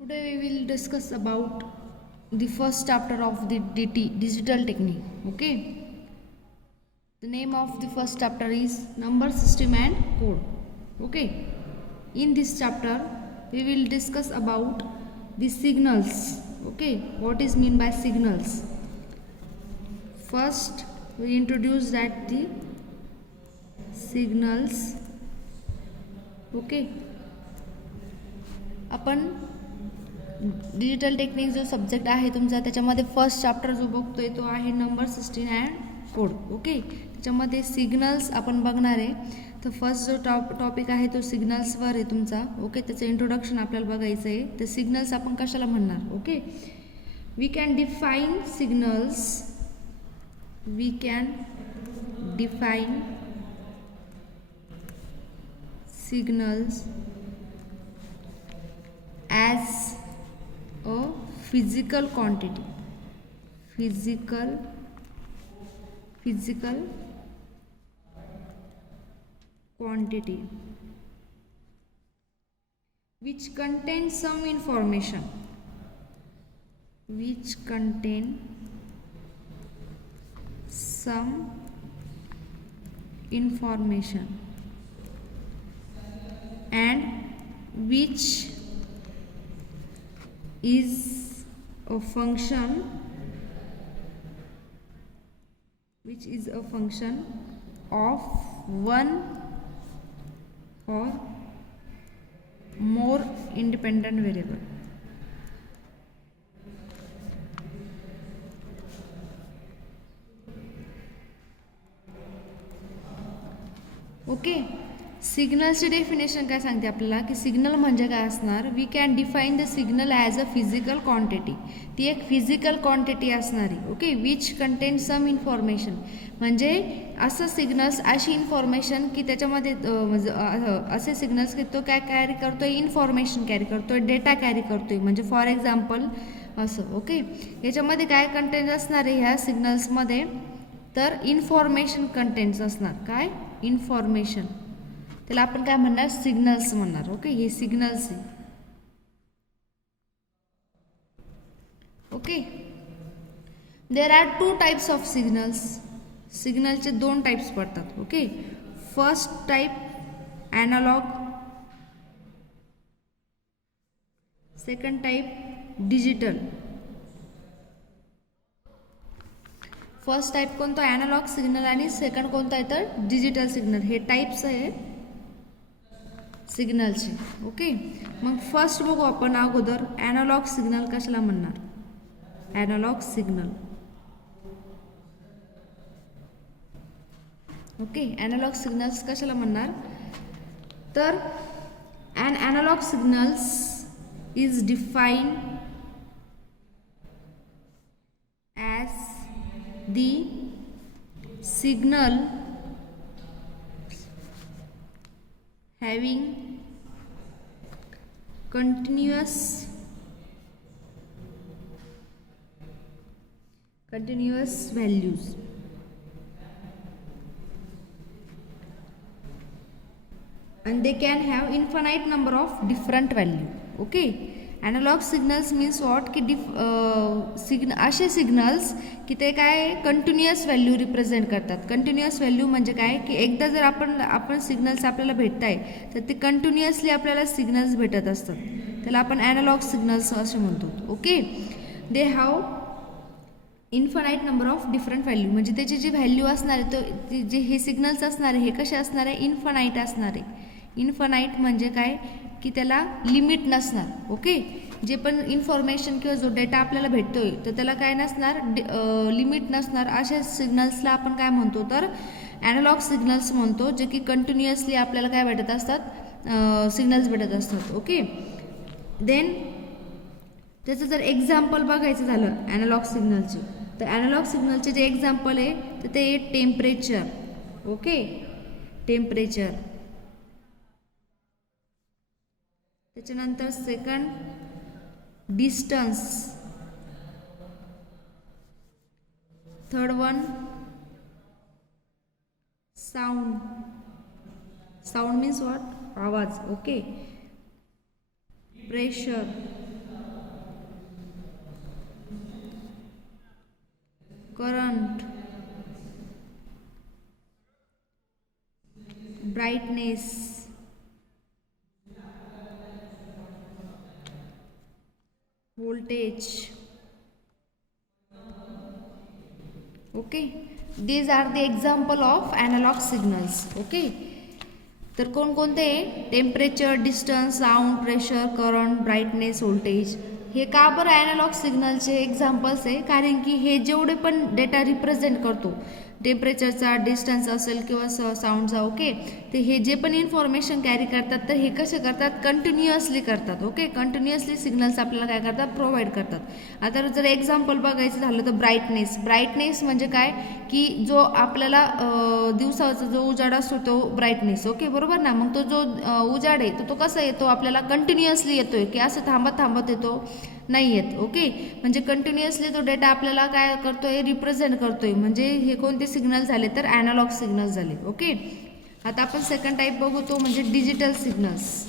Today we will discuss about the first chapter of the DT digital technique. Okay. The name of the first chapter is number system and code. Okay. In this chapter we will discuss about the signals. Okay. What is mean by signals? First we introduce that the signals. Okay. आपण digital technique जो subject आहे तुमचा त्याच्यामध्ये first chapter जो बघतोय तो आहे number system and code. Okay. त्याच्यामध्ये सिग्नल्स आपण बघणार आहे. तर फर्स्ट जो टॉपिक आहे तो सिग्नल्सवर आहे तुमचा. ओके. त्याचं इंट्रोडक्शन आपल्याला बघायचं आहे. तर सिग्नल्स आपण कशाला म्हणणार. Okay. We can define signals. वी कॅन डिफाईन सिग्नल्स as a physical quantity physical quantity which contains some information and which is a function of one or more independent variable. Okay. सिग्नलची डेफिनेशन काय सांगते आपल्याला की सिग्नल म्हणजे काय असणार. We can define the signal as a physical quantity. ती एक फिजिकल क्वांटिटी असणारी. Okay. Which contain some information म्हणजे असं सिग्नल्स अशी इन्फॉर्मेशन की त्याच्यामध्ये असे सिग्नल्स की तो काय कॅरी करतोय इन्फॉर्मेशन कॅरी करतोय डेटा कॅरी करतोय. म्हणजे फॉर एक्झाम्पल असं. ओके. याच्यामध्ये काय कंटेंट असणार आहे ह्या सिग्नल्समध्ये तर इन्फॉर्मेशन कंटेंट्स असणार. काय इन्फॉर्मेशन. त्याला आपण काय म्हणणार सिग्नल्स म्हणणार. ओके. हे सिग्नल्स आहे. Okay. There are two types of signals. सिग्नलचे दोन टाइप्स पडतात. Okay. First type analog. Second type digital. First type कोणता ॲनालॉग सिग्नल आणि सेकंड कोणता आहे तर डिजिटल सिग्नल. हे टाइप्स आहे सिग्नलचे. ओके. मग फर्स्ट बघू आपण अगोदर ॲनालॉग सिग्नल कशाला म्हणणार. Analog signal. Okay. Analog signals कशाला म्हणणार तर an analog signals is define as the signal having continuous values and they can have infinite number of different value. Okay. Analog signals means what की असे signals की ते काय continuous value represent करतात. Continuous value म्हणजे काय की एकदा जर आपण सिग्नल्स आपल्याला भेटत आहे तर ते कंटिन्युअसली आपल्याला सिग्नल्स भेटत असतात. त्याला आपण ॲनालॉग सिग्नल्स असे म्हणतो. Okay. They have infinite number of different value म्हणजे त्याची जी व्हॅल्यू असणार आहे तो जे हे सिग्नल्स असणार आहे हे कसे असणार आहे इन्फानाईट असणार आहे. इन्फानाईट म्हणजे काय की त्याला लिमिट नसणार. ओके. जे पण इन्फॉर्मेशन किंवा जो डेटा आपल्याला भेटतोय तर त्याला काय नसणार लिमिट नसणार. अशा सिग्नल्सला आपण काय म्हणतो तर ॲनालॉग सिग्नल्स म्हणतो जे की कंटिन्युअसली आपल्याला काय भेटत असतात सिग्नल्स भेटत असतात. ओके. देन त्याचं जर एक्झाम्पल बघायचं झालं ॲनालॉग सिग्नलचे तर ॲनालॉग सिग्नलचे जे एक्झाम्पल आहे तर ते टेम्परेचर. ओके. टेम्परेचर. त्याच्यानंतर second distance. Third one sound. Sound means what आवाज. Okay. Pressure. Current, brightness, voltage. Okay, these are the example of analog signals. Okay, तर कोणकोणते? Temperature, distance, sound, pressure, current, brightness, voltage. हे का बरं analogue सिग्नलचे examples आहे? कारण की हे जेवढे पण डेटा रिप्रेझेंट करतो, टेम्परेचरचा, डिस्टन्स असेल किंवा साऊंडचा, ओके, ते हे जे पण इन्फॉर्मेशन कॅरी करतात तर हे कसे करतात? कंटिन्युअसली करतात. ओके, कंटिन्युअसली सिग्नल्स आपल्याला काय करतात? प्रोव्हाइड करतात. आता जर एक्झाम्पल बघायचं झालं तर ब्राईटनेस. ब्राईटनेस म्हणजे काय? की जो आपल्याला दिवसाचा जो उजाड असतो तो ब्राईटनेस. ओके, बरोबर ना? मग तो जो उजाड आहे तो कसा येतो? आपल्याला कंटिन्युअसली येतोय की असं थांबत थांबत येतो? नाही येत. ओके, म्हणजे कंटिन्युअसली तो डेटा आपल्याला काय करतोय? रिप्रेझेंट करतोय. म्हणजे हे कोणते सिग्नल झाले? तर ॲनालॉग सिग्नल झाले. ओके, आता आपण सेकंड टाईप बघू, तो म्हणजे डिजिटल सिग्नल्स.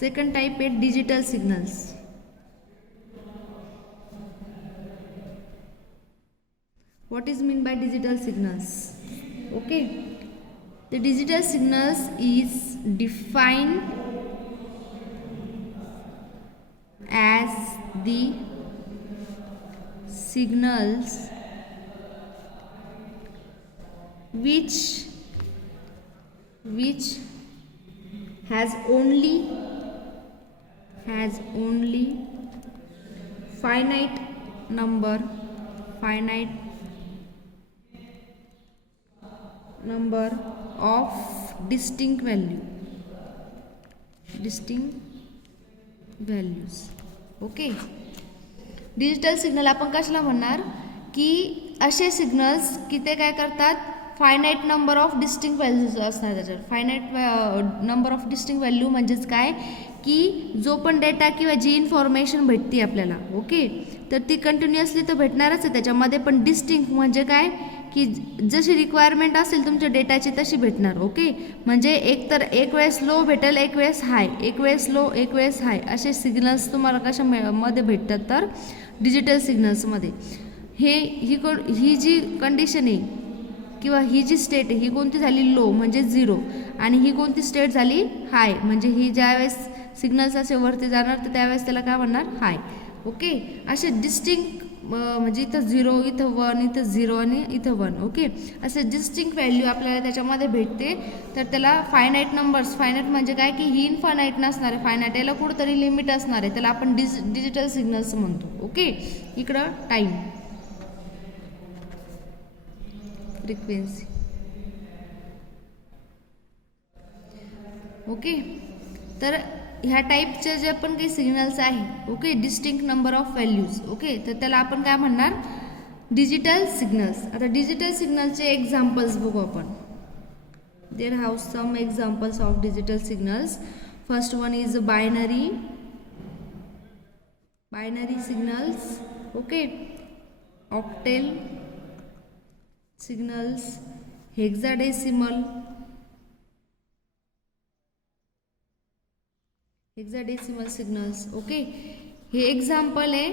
सेकंड टाइप आहे digital signals. What is mean by digital signals? Okay, the digital signals is defined as the signals which has only finite number of distinct values. Okay, digital signal आपण कशाला म्हणणार? की असे signals की ते काय करतात? Finite number of distinct values असणार त्याच्यात. Finite number of distinct value म्हणजेच काय? की जो पण डेटा किंवा जी इन्फॉर्मेशन भेटते आपल्याला, ओके, तर ती कंटिन्युअसली तर भेटणारच आहे. त्याच्यामध्ये पण डिस्टिंक्ट म्हणजे काय? की जशी रिक्वायरमेंट असेल तुमच्या डेटाची तशी भेटणार. ओके, म्हणजे एक वेळेस लो भेटेल, एक वेळेस हाय, एक वेळेस लो, एक वेळेस हाय, असे सिग्नल्स तुम्हाला कशामध्ये भेटतात? तर डिजिटल सिग्नल्समध्ये. ही जी कंडिशन आहे किंवा ही जी स्टेट आहे ही कोणती झाली? लो म्हणजे झिरो. आणि ही कोणती स्टेट झाली? हाय. म्हणजे ही ज्यावेळेस सिग्नल्स असे वरती जाणार तर त्यावेळेस त्याला काय म्हणणार? हाय. ओके, असे डिस्टिंक्ट म्हणजे इथं 0, इथं 1, इथं 0 आणि इथं 1. ओके, असे डिस्टिंक्ट व्हॅल्यू आपल्याला त्याच्यामध्ये भेटते. तर त्याला फायनाईट नंबर्स. फायनाईट म्हणजे काय? की ही इनफायनाईट नसणार आहे. फायनाईट याला कुठंतरी लिमिट असणार आहे. त्याला आपण डिजिटल सिग्नल्स म्हणतो. ओके, इकडं टाईम, फ्रिक्वेन्सी. ओके, तर ह्या टाईपचे जे पण काही सिग्नल्स आहे, okay, distinct number of values, okay, तर त्याला आपण काय म्हणणार? Digital signals. आता डिजिटल सिग्नलचे एक्झाम्पल्स बघू आपण. There have some examples of digital signals. First one is binary signals. Okay, octal signals, hexadecimal signals. Okay, हे एक्झाम्पल आहे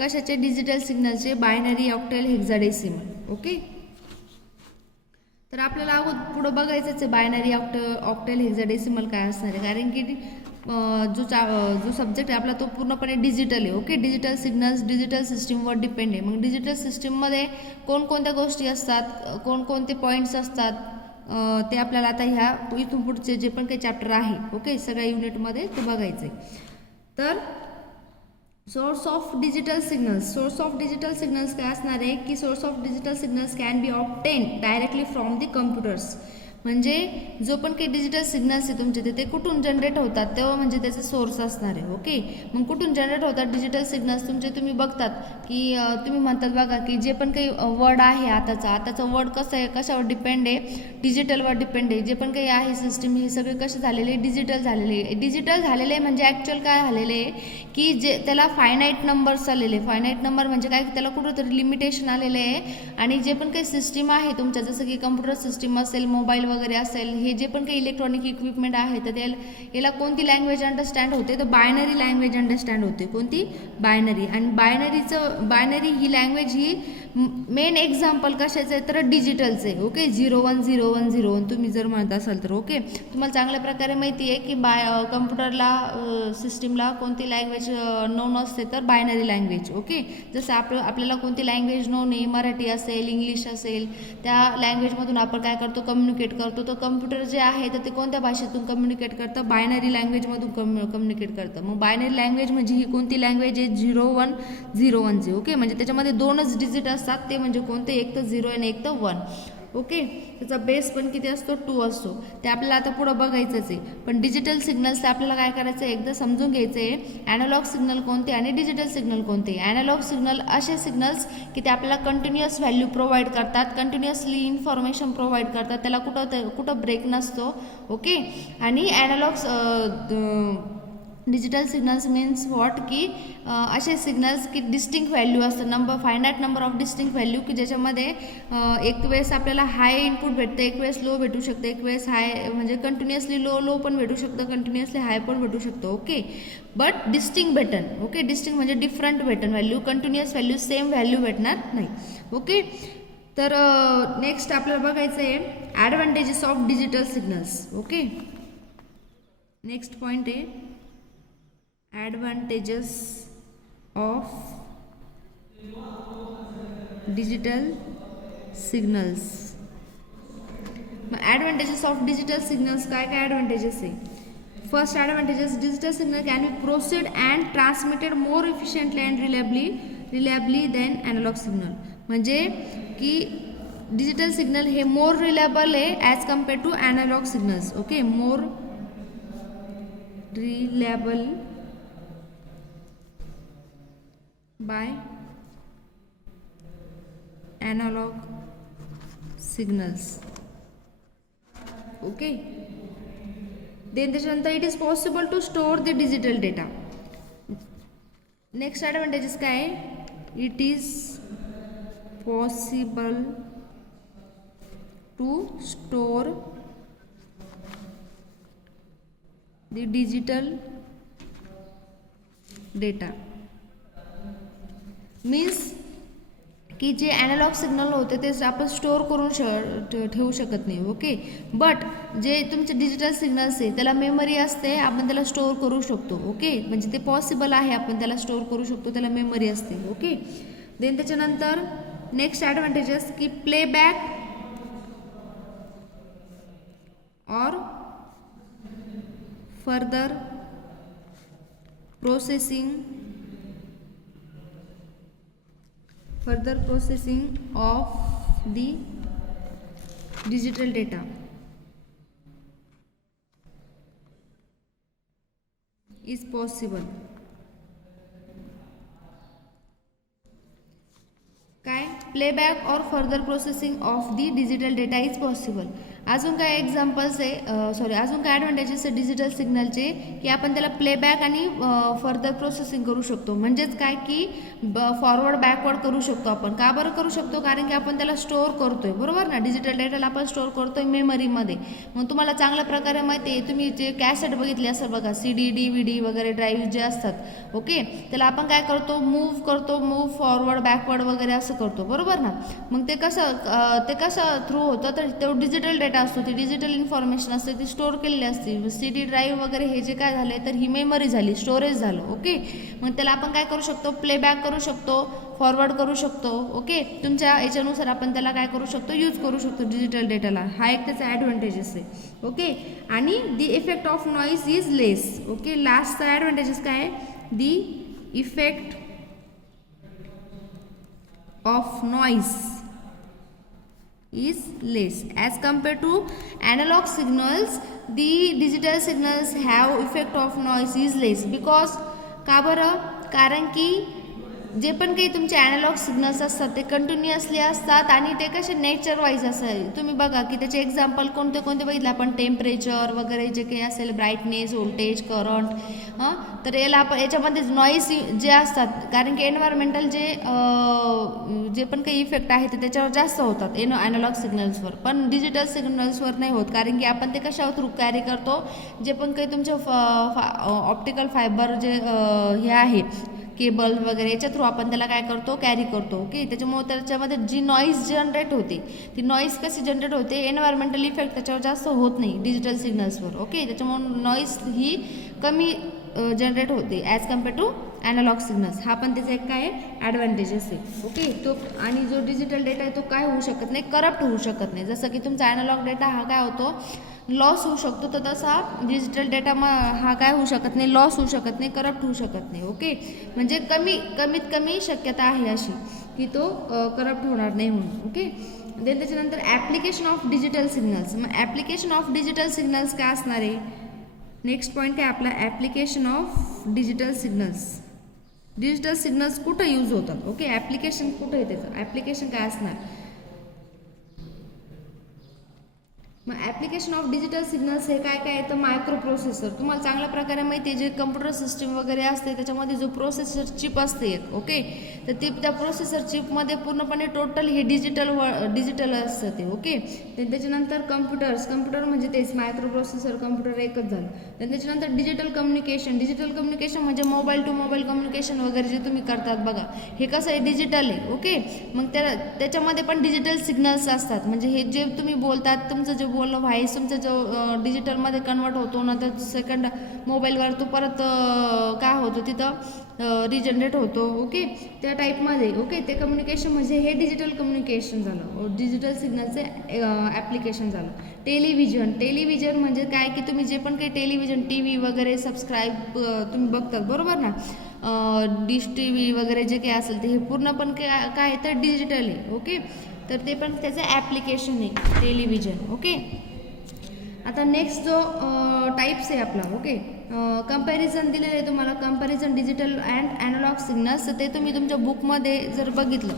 कशाचे? डिजिटल सिग्नलचे. Binary, octal, hexadecimal. ओके, तर आपल्याला पुढं बघायचंच आहे बायनरी, ऑक्टेल, हेक्साडेसिमल काय असणार आहे. कारण की जो सब्जेक्ट आहे आपला तो पूर्णपणे डिजिटल आहे. ओके, डिजिटल सिग्नल्स डिजिटल सिस्टीमवर डिपेंड आहे. मग डिजिटल सिस्टीममध्ये कोणकोणत्या गोष्टी असतात, कोणकोणते पॉईंट्स असतात, ते आपल्याला आता ह्या इथून पुढचे जे पण काही चॅप्टर आहे, ओके, सगळ्या युनिटमध्ये ते बघायचं आहे. तर सोर्स ऑफ डिजिटल सिग्नल्स काय असणार आहे? की source of digital signals can be obtain directly from the computers. म्हणजे जो पण काही डिजिटल सिग्नल्स आहे तुमचे ते कुठून जनरेट होतात तेव्हा म्हणजे त्याचे सोर्स असणार आहे. ओके, मग कुठून जनरेट होतात डिजिटल सिग्नल्स तुमचे? तुम्ही बघतात की तुम्ही म्हणतात बघा की जे पण काही वर्ड आहे आताचा वर्ड कसं आहे, कशावर डिपेंड आहे? डिजिटलवर डिपेंड आहे. जे पण काही आहे सिस्टीम हे सगळे कसे झालेले? डिजिटल झालेले म्हणजे ॲक्च्युअल काय झालेले आहे की जे त्याला फायनाईट नंबर्स आलेले. फायनाईट नंबर म्हणजे काय? त्याला कुठंतरी लिमिटेशन आलेले आहे. आणि जे पण काही सिस्टीम आहे तुमच्या, जसं की कम्प्युटर सिस्टीम असेल, मोबाईल वगैरे असेल, हे जे पण काही इलेक्ट्रॉनिक इक्विपमेंट आहे तर याला कोणती लँग्वेज अंडरस्टँड होते, तर बायनरी लँग्वेज अंडरस्टँड होते. कोणती? बायनरी. आणि बायनरी ही लँग्वेज ही मेन एक्झाम्पल कशाचं आहे, तर डिजिटलचं आहे. ओके, 010101 तुम्ही जर म्हणत असाल तर. ओके, तुम्हाला चांगल्या प्रकारे माहिती आहे की कम्प्युटरला सिस्टीमला कोणती लँग्वेज नोन असते, तर बायनरी लँग्वेज. ओके, जसं आपल्याला कोणती लँग्वेज नोन आहे, मराठी असेल, इंग्लिश असेल, त्या लँग्वेजमधून आपण काय करतो, कम्युनिकेट करतो. तर कम्प्युटर जे आहे तर ते कोणत्या भाषेतून कम्युनिकेट करतं, बायनरी लँग्वेजमधून कम्युनिकेट करतं. मग बायनरी लँग्वेज म्हणजे ही कोणती लँग्वेज आहे, 0101. ओके, म्हणजे त्याच्यामध्ये 2च डिजिट असतात, ते म्हणजे कोणते, एक तर 0 आणि एक तर 1. ओके, त्याचा बेस पण किती असतो, 2 असतो. ते आपल्याला आता पुढं बघायचंच आहे. पण डिजिटल सिग्नल्स आपल्याला काय करायचं आहे, एकदा समजून घ्यायचं आहे. ॲनालॉग सिग्नल कोणते आणि डिजिटल सिग्नल कोणते. ॲनालॉग सिग्नल असे सिग्नल्स की ते आपल्याला कंटिन्युअस व्हॅल्यू प्रोव्हाइड करतात, कंटिन्युअसली इन्फॉर्मेशन प्रोव्हाइड करतात, त्याला कुठं ब्रेक नसतो. ओके, आणि डिजिटल सिग्नल्स मीन्स व्हॉट, की असे सिग्नल्स की डिस्टिंक्ट व्हॅल्यू असतं, finite number of distinct value, की ज्याच्यामध्ये एक वेळेस आपल्याला हाय इनपुट भेटतं, एक वेळेस लो भेटू शकतं, एक वेळेस हाय म्हणजे कंटिन्युअसली लो पण भेटू शकतं, कंटिन्युअसली हाय पण भेटू शकतं. ओके, बट डिस्टिंक्ट भेटन. ओके, डिस्टिंक्ट म्हणजे डिफरंट भेटन value, continuous value same value भेटणार नाही. ओके, तर नेक्स्ट आपल्याला बघायचं आहे advantages of digital signals. Okay, next point आहे advantages of digital signals. advantages of digital signals काय advantages आहे. First advantages, digital signal can be processed and transmitted more efficiently and reliably than analog signal. म्हणजे की digital signal हे more reliable आहे as compare to analog signals. Okay, more reliable by analog signals. Okay, then त्याच्यानंतर it is possible to store the digital data. next advantages काय, it is possible to store the digital data. Means की जे analogue signal होते ते आपण store करून ठेवू शकत नाही. ओके, बट जे तुमचे डिजिटल सिग्नल्स आहे त्याला मेमरी असते, आपण त्याला स्टोअर करू शकतो. ओके, म्हणजे ते पॉसिबल आहे, आपण त्याला स्टोअर करू शकतो, त्याला मेमरी असते. ओके, देन त्याच्यानंतर नेक्स्ट ॲडव्हान्टेजेस की प्लेबॅक और further processing of the digital data is possible. काय, प्लेबॅक और further processing of the digital data is possible. अजून काय एक्झाम्पल्स आहे, अजून काय ॲडव्हान्टेजेस आहे डिजिटल सिग्नलचे, की आपण त्याला प्लेबॅक आणि फर्दर प्रोसेसिंग करू शकतो. म्हणजेच काय की फॉरवर्ड बॅकवर्ड करू शकतो आपण. का बरं करू शकतो, कारण की आपण त्याला स्टोअर करतोय, बरोबर ना. डिजिटल डेटाला आपण स्टोअर करतोय मेमरीमध्ये. मग तुम्हाला चांगल्या प्रकारे माहिती आहे, तुम्ही जे कॅसेट बघितले असेल बघा, CD DVD वगैरे ड्राईव्ह जे असतात. ओके, त्याला आपण काय करतो, मूव्ह फॉरवर्ड बॅकवर्ड वगैरे असं करतो, बरोबर ना. मग ते कसं थ्रू होतं, तर तो डिजिटल डेटा असतो, ती डिजिटल इन्फॉर्मेशन असते, ती स्टोअर केलेली असते. CD ड्राईव्ह वगैरे हे जे काय झाले, तर ही मेमरी झाली, स्टोरेज झालं. ओके, मग त्याला आपण काय करू शकतो, प्लेबॅक करू शकतो, फॉरवर्ड करू शकतो. ओके, तुमच्या याच्यानुसार आपण त्याला काय करू शकतो, यूज करू शकतो डिजिटल डेटाला. हा एक त्याचा ॲडव्हान्टेजेस आहे. ओके, आणि the effect of noise is less. Okay, लास्टचा ॲडव्हान्टेजेस काय आहे, the effect of noise is less as compared to analog signals. The digital signals have effect of noise is less because का बरं, कारण की जे पण काही तुमचे ॲनालॉग सिग्नल्स असतात ते कंटिन्युअसली असतात आणि ते कसे नेचर वाईज असेल. तुम्ही बघा की त्याचे एक्झाम्पल कोणते कोणते बघितले आपण, टेम्परेचर वगैरे जे काही असेल, ब्राईटनेस, व्होल्टेज, करंट. तर याला आपण याच्यामध्ये नॉईस जे असतात, कारण की एन्व्हायरमेंटल जे पण काही इफेक्ट आहे ते त्याच्यावर जास्त होतात ॲनालॉग सिग्नल्सवर, पण डिजिटल सिग्नल्सवर नाही होत, कारण की आपण ते कशावर थ्रू कॅरी करतो, जे पण काही तुमचे ऑप्टिकल फायबर जे हे आहे केबल वगैरे याच्या थ्रू आपण त्याला काय करतो, कॅरी करतो. ओके, त्याच्यामुळे त्याच्यामध्ये जी नॉईज जनरेट होते, ती नॉईज कशी जनरेट होते, एन्व्हायरमेंटल इफेक्ट त्याच्यावर जास्त होत नाही डिजिटल सिग्नल्सवर. ओके, त्याच्यामुळे नॉईज ही कमी जनरेट होते as compare to analog signals. हा पण त्याचा एक काय ॲडव्हान्टेजेस आहे. ओके, तो आणि जो डिजिटल डेटा आहे तो काय होऊ शकत नाही, करप्ट होऊ शकत नाही. जसं की तुमचा ॲनालॉग डेटा हा काय होतो, लॉस होऊ शकतो, तर तसा डिजिटल डेटा हा काय होऊ शकत नाही, लॉस होऊ शकत नाही, करप्ट होऊ शकत नाही. ओके, म्हणजे कमीत कमी शक्यता आहे अशी की तो करप्ट होणार नाही म्हणून. ओके, देन त्याच्यानंतर ॲप्लिकेशन ऑफ डिजिटल सिग्नल्स. मग ॲप्लिकेशन ऑफ डिजिटल सिग्नल्स काय असणार आहे, नेक्स्ट पॉईंट काय आपला, application of digital signals. Digital signals कुठं यूज होतात. ओके, ॲप्लिकेशन कुठं आहे त्याचं, ॲप्लिकेशन काय असणार. मग ॲप्लिकेशन ऑफ डिजिटल सिग्नल्स हे काय काय आहे, तर मायक्रो प्रोसेसर. तुम्हाला चांगल्या प्रकारे माहिती आहे, जे कम्प्युटर सिस्टीम वगैरे असते त्याच्यामध्ये जो प्रोसेसर चिप असते एक, ओके, तर ती त्या प्रोसेसर चिपमध्ये पूर्णपणे टोटल हे डिजिटल असतं ते. ओके, त्याच्यानंतर कम्प्युटर म्हणजे तेच मायक्रो प्रोसेसर, कम्प्युटर एकच झालं. त्याच्यानंतर डिजिटल कम्युनिकेशन म्हणजे मोबाईल टू मोबाईल कम्युनिकेशन वगैरे जे तुम्ही करतात बघा, हे कसं आहे, डिजिटल आहे. ओके, मग त्याच्यामध्ये पण डिजिटल सिग्नल्स असतात, म्हणजे हे जे तुम्ही बोलतात, तुमचं जे बोलणं व्हाईस तुमचं जो डिजिटलमध्ये कन्वर्ट होतो ना, तर सेकंड मोबाईलवर तो परत काय होतो, तिथं रिजनरेट होतो. ओके, त्या टाईपमध्ये. ओके, ते कम्युनिकेशन म्हणजे हे डिजिटल कम्युनिकेशन झालं, डिजिटल सिग्नलचे ॲप्लिकेशन झालं. टेलिव्हिजन म्हणजे काय, की तुम्ही जे पण काही टेलिव्हिजन, टी व्ही वगैरे सबस्क्राईब तुम्ही बघतात बरोबर ना, डिश टी व्ही वगैरे जे काही असेल ते हे पूर्ण पण काय तर डिजिटल आहे. ओके, तर ते पण त्याचं ॲप्लिकेशन आहे टेलिव्हिजन. ओके, आता नेक्स्ट जो टाईप्स आहे आपला. ओके, कंपॅरिझन दिलेलं आहे तुम्हाला, comparison digital and analog signals. ते तुम्ही तुमच्या बुकमध्ये जर बघितलं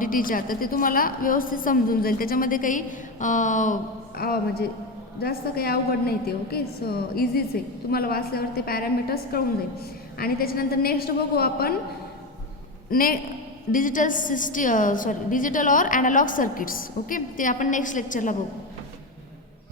DTच्या, तर ते तुम्हाला व्यवस्थित समजून जाईल. त्याच्यामध्ये काही म्हणजे जास्त काही अवघड नाही ते. ओके, सो इझीच आहे, तुम्हाला वाचल्यावर ते पॅरामीटर्स कळून जाईल. आणि त्याच्यानंतर नेक्स्ट बघू आपण digital or analog circuits. Okay, ते आपण नेक्स्ट लेक्चरला बघू.